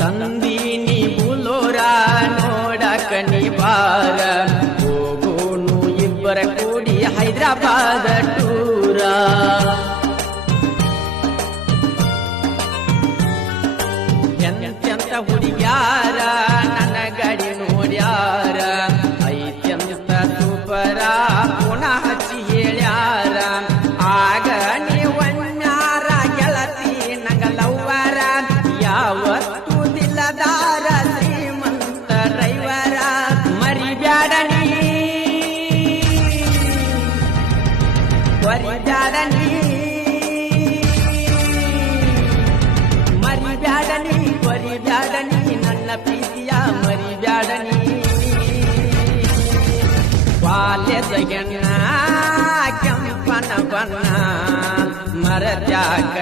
ತಂದೀನಿ ಬುಲೋರ ನೋಡಕ ನೀ ಬಾರ ಹೋಗೋನು ಇಬ್ಬರ ಕೂಡಿ ಹೈದರಾಬಾದ ಟೂರ ಎಂತೆಂತ ಹುಡುಗ್ಯಾರ ನನ್ನ ಗಾಡಿ ನೋಡ್ಯಾರ ಐತ್ಯಂತ ಸೂಪರ ಪುನಃ ಹಚ್ಚಿ ಹೇಳ್ಯಾರ ಆಗ ನೀವನ್ಯಾರ ಗೆಳತಿ ನಂಗ ಲವ್ವರ ಯಾವತ್ತು ದಿಲ್ಲದಾರ ಶ್ರೀಮಂತ ರೈವರ ಮರಿಬ್ಯಾಡ ನೀ ಮರಿಬ್ಯಾಡ ನೀ ಮರಿಬ್ಯಾಡ ನೀ ಮರಿಬ್ಯಾಡ ನೀ ನನ್ನ ಪ್ರೀತಿಯ ಮರಿಬ್ಯಾಡ ನೀ ಬಾಲ್ಯದ ಹೆಣ್ಣ ಕೆಂಪನ ಬಣ್ಣ ಮರತ್ಯಾಕ